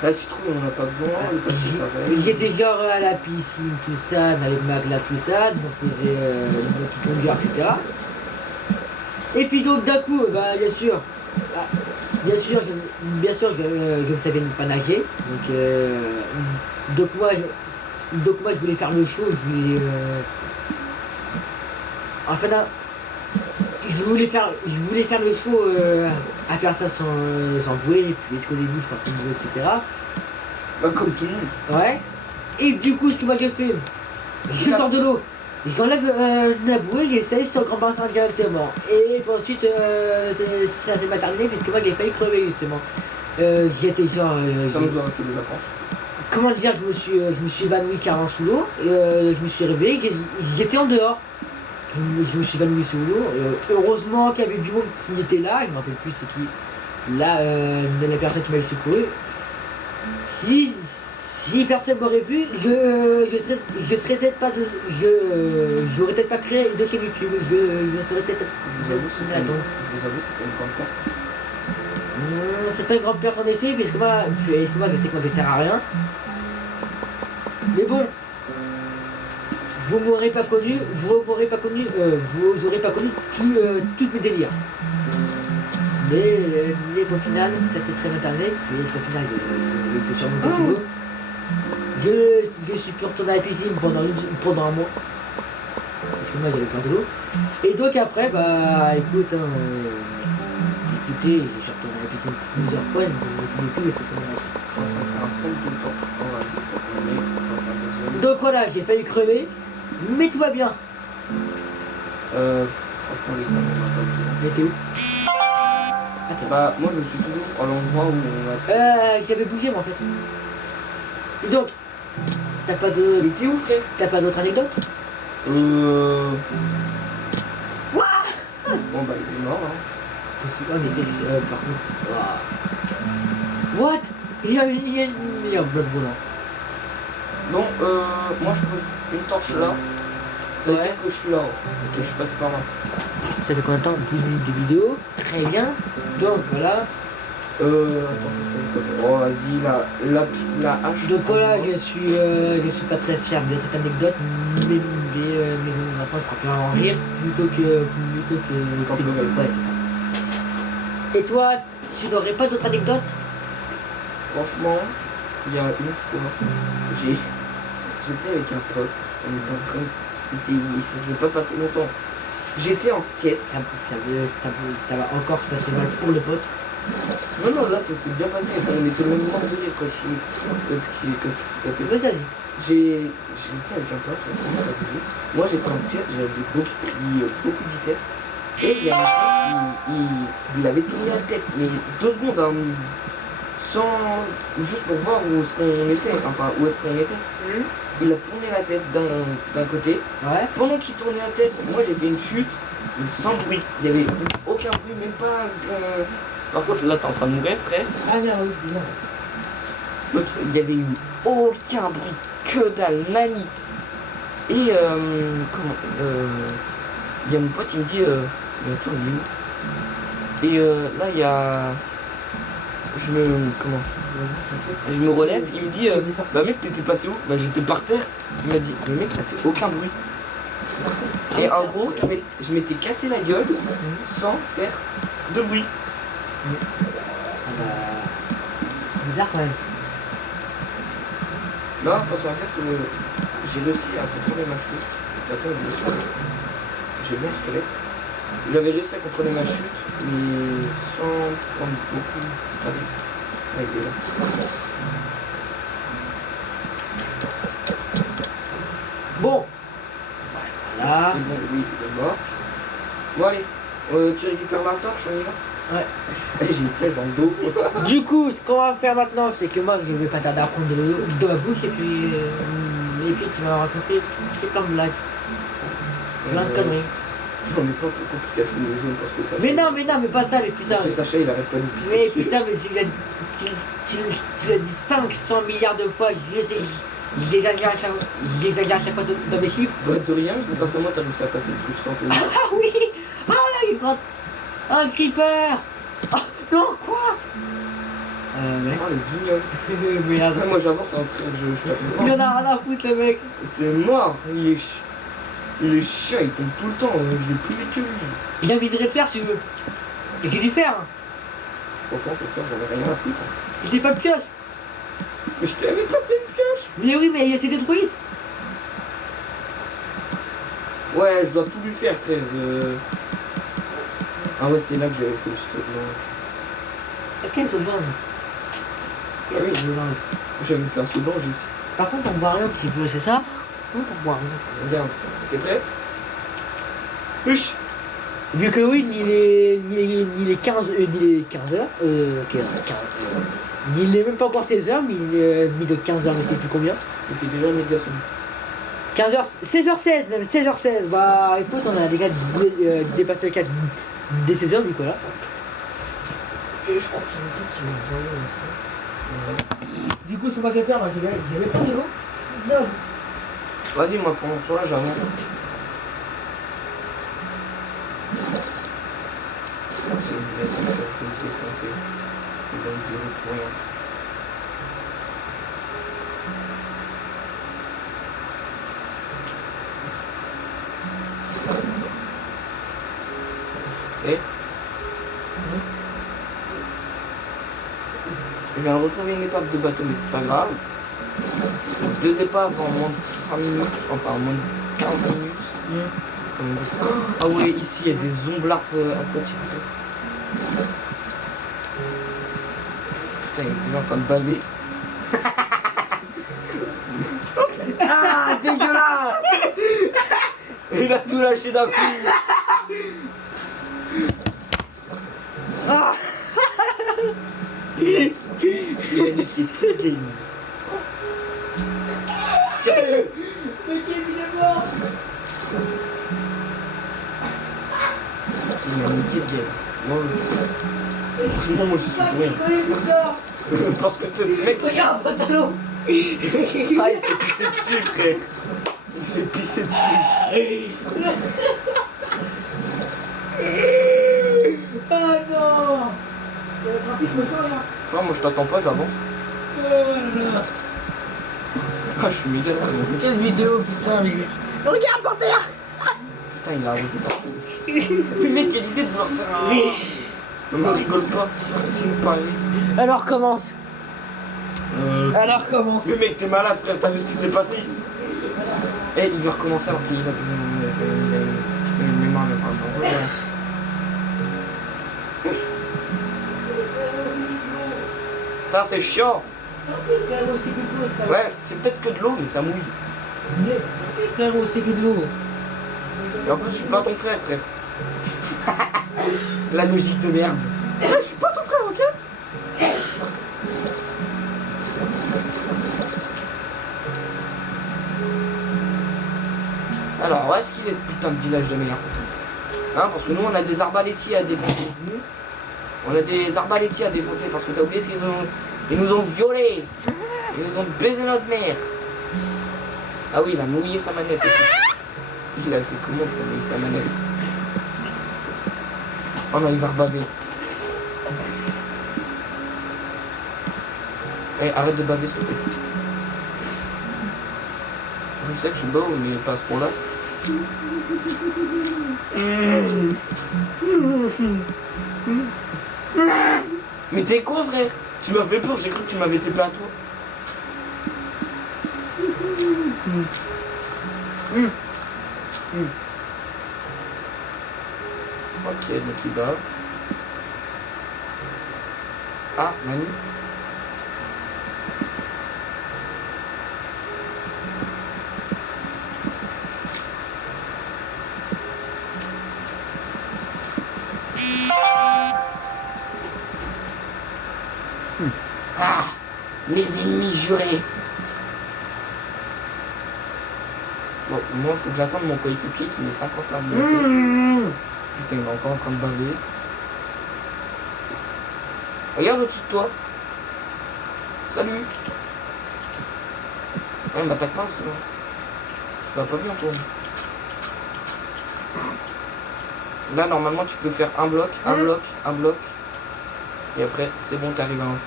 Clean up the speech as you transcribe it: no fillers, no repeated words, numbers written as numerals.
La citrouille, on n'a pas besoin, le papier pareil. J'étais genre à la piscine, tout ça, avec ma glace, tout ça, donc on faisait une petite longueur, etc. Et puis donc d'un coup, bah ah, bien sûr, je ne savais pas nager, donc moi, je voulais faire le show, enfin là, je voulais faire le show à faire ça sans bouée, et puis est-ce qu'au début je partais bouée, etc. Bah, comme tout le monde. Ouais. Et du coup, ce que moi je fais, je sors de l'eau, j'enlève la bouée, j'essaye sur le grand bassin directement. Et puis ensuite, ça s'est pas terminé puisque moi j'ai failli crever justement. J'étais genre. Ça nous aurait fait des vacances. Comment dire, je me suis évanoui carrément sous l'eau, je me suis réveillé, j'étais en dehors. Je me suis évanoui sous l'eau. Heureusement qu'il y avait du monde qui était là, je ne me rappelle plus c'est qui. Là, la personne qui m'avait secouru. Si personne m'aurait vu, je serais peut-être pas j'aurais peut-être pas créé de chaîne YouTube. Je serais peut-être. Je vous avoue, c'est pas une grande perte. C'est pas une grande perte en effet, puisque moi je sais que moi ça sert à rien. Mais bon, vous m'aurez pas connu, vous aurez pas connu tous mes délires. Mais au final, ça s'est très bien terminé. Au final, j'ai surmonté sous l'eau. Je suis pu retourner à la piscine pendant un mois. Parce que moi j'avais plein de l'eau. Et donc après, bah écoutez, je suis retourné à la piscine plusieurs fois, je ne pouvais plus laisser tomber. Je suis en train de faire un stand tout le temps. Donc voilà, j'ai failli crever, mais tout va bien. Franchement, les gars, on n'a pas besoin. Mais t'es où? Attends. Bah, moi je suis toujours à l'endroit où on a. J'avais bougé moi en fait. Et donc, t'as pas de. Mais t'es où, frère? T'as pas d'autres anecdotes? What? Bon, bah, il est mort, hein. Oh, mais par contre. What? Il y a un bloc volant. Bon, moi je pose une torche là. Ça veut dire que je suis là, que je suis passé par là. Ça fait combien de temps? 10 minutes de vidéo. Très bien. Donc voilà. Attends, oh vas-y, la hache. Donc voilà, je suis pas très fier de cette anecdote, mais maintenant je préfère en rire plutôt que ouais, c'est ça. Et toi, tu n'aurais pas d'autres anecdotes? Franchement, il y a une fois, j'étais avec un pote, on était en train, ça s'est pas passé longtemps. J'étais en skate. Ça va encore se passer mal pour le pote. Non, là ça s'est bien passé. On était le même mort de rire quand ça s'est passé. Vas-y. J'étais avec un pote, on commence à bouger. Moi j'étais en skate, j'avais pris beaucoup de vitesse. Et il y a un pote, il avait tourné la tête, mais 2 secondes, hein, juste pour voir où est-ce qu'on était. Il a tourné la tête d'un côté. Ouais. Pendant qu'il tournait la tête, moi j'ai fait une chute, mais sans bruit. Il n'y avait aucun bruit, même pas un. Par contre, là t'es en train de mourir, frère. Ah non, oui, non. Donc, il n'y avait eu aucun bruit, que dalle, nani. Et il y a mon pote, il me dit, mais attends, il est où? Et là, il y a. Je me relève, il me dit, bah mec, t'étais passé où? Bah j'étais par terre. Il m'a dit, mais mec, t'as fait aucun bruit. Et en gros, je m'étais cassé la gueule sans faire de bruit. Ah bah, c'est bizarre quand même. Non, parce qu'en fait, j'ai réussi à contrôler ma chute. Attends, j'ai bien un squelette. J'avais réussi à contrôler ma chute, mais sans prendre beaucoup de travail. Ouais, il est là. Bon. Voilà. C'est bon, oui, il est mort. Bon, allez, tu récupères ma torche, on y va? Ouais. J'ai une flèche dans le dos. Du coup, ce qu'on va faire maintenant, c'est que moi, je vais pas tarder à prendre de ma bouche et puis tu vas raconter plein de blagues. Plein de conneries. J'en ai pas beaucoup de Pikachu mais jaune parce que ça. Mais non, mais pas ça, mais putain. Parce que Sacha il arrête pas de pisser. Mais putain, mais tu l'as dit 500 milliards de fois, j'exagère à chaque fois dans mes chiffres. Bah de rien, grâce à moi t'as réussi à passer le truc sans te dire. Ah oui. Ah là, il prend un creeper. Ah non, quoi? Ouais. Oh, le guignol. Merde. Ouais, moi j'avance, hein, frère, je t'appelle Il pas. en a rien à foutre, le mec. C'est mort, il est chiant, il tombe tout le temps, je vais plus vite que lui. Il a mis une réfère si tu veux. Et j'ai dû faire. Pourquoi on peut faire, j'en ai rien à foutre. J'étais pas de pioche. Mais je t'avais passé une pioche. Mais oui, mais il s'est détruite. Ouais, je dois tout lui faire, frère. Ah ouais, c'est là que j'avais fait le stop. Quel sauvetage? Ah oui. J'avais fait un saut d'ange ici. Par contre, on voit rien un petit peu, c'est ça? Non, on voit rien. Regarde, t'es prêt? Push. Vu que oui, ni les 15 heures, ni il est même pas encore 16 heures, mais il est mis de 15 heures, je sais plus combien. Il fait déjà une médiation. 15 heures, 16h16, même 16h16. Bah écoute, on a déjà dépassé le 4 des 16 heures, du coup là. Et je crois qu'il y a un truc qui m'a envoyé aussi. Du coup, ce qu'on va faire, moi, j'avais pas de l'eau. Non. Vas-y, moi, pendant ce temps-là, j'avance. C'est une bête, on va tout défoncer. Il va me durer pour rien. Et je viens de retrouver une étape de bateau, mais c'est pas grave. 2 épaves en moins de 5 minutes, enfin en moins de 15 minutes. C'est quand même... Ah ouais, ici il y a des zomblards aquatiques, frère. Putain, il est en train de baver. Ah, dégueulasse. Il a tout lâché d'un coup. Ah. Il a niqué tout le game. Mais Kevin est mort. Il a niqué le game. Moi, franchement, moi je suis pour rien. Parce que ce mec. Regarde, pantalon. Ah, il s'est pissé dessus, frère. Il s'est pissé dessus. Ah non. Rapide, me sens rien. Enfin, moi je t'attends pas, j'avance. Ah, je suis méga là. Quelle vidéo, putain, mais... Regarde par terre. Putain, il a arrosé partout. Le mec, il a l'idée de vouloir faire un. Ne me rigole pas. C'est une pareille. Alors commence. Alors commence. Le mec, t'es malade, frère. T'as vu ce qui s'est passé? Eh, il veut recommencer alors qu'il a. Une mémoire, mais pas. Ça, c'est chiant. Ouais, c'est peut-être que de l'eau, mais ça mouille. Frérot, c'est que de l'eau. Et en plus, je suis pas ton frère, frère. La logique de merde. Je suis pas ton frère, ok? Alors, où est-ce qu'il est ce putain de village de merde? Hein, parce que nous, on a des arbalétiers à défoncer. On a des arbalétiers à défoncer parce que t'as oublié ce qu'ils ont... Ils nous ont violés. Ils nous ont baisé notre mère. Ah oui, il a mouillé sa manette aussi. Il a fait comment pour mouiller sa manette? Oh non, il va rebaver. Eh, arrête de baver, s'il te plaît. Je sais que je suis beau, mais pas à ce point-là. Mais t'es con, frère. Tu m'as fait peur, j'ai cru que tu m'avais TP à toi. Ok, donc il bave. Ah, Mani. Ah, mes ennemis jurés. Bon, moi, faut que j'attende mon coéquipier qui met 50 armes de montée. Putain, il est encore en train de baver. Regarde au-dessus de toi. Salut. Ouais, il m'attaque pas, c'est bon. Ça va pas bien, toi. Là, normalement, tu peux faire un bloc, un bloc, un bloc. Et après, c'est bon, t'arrives à un.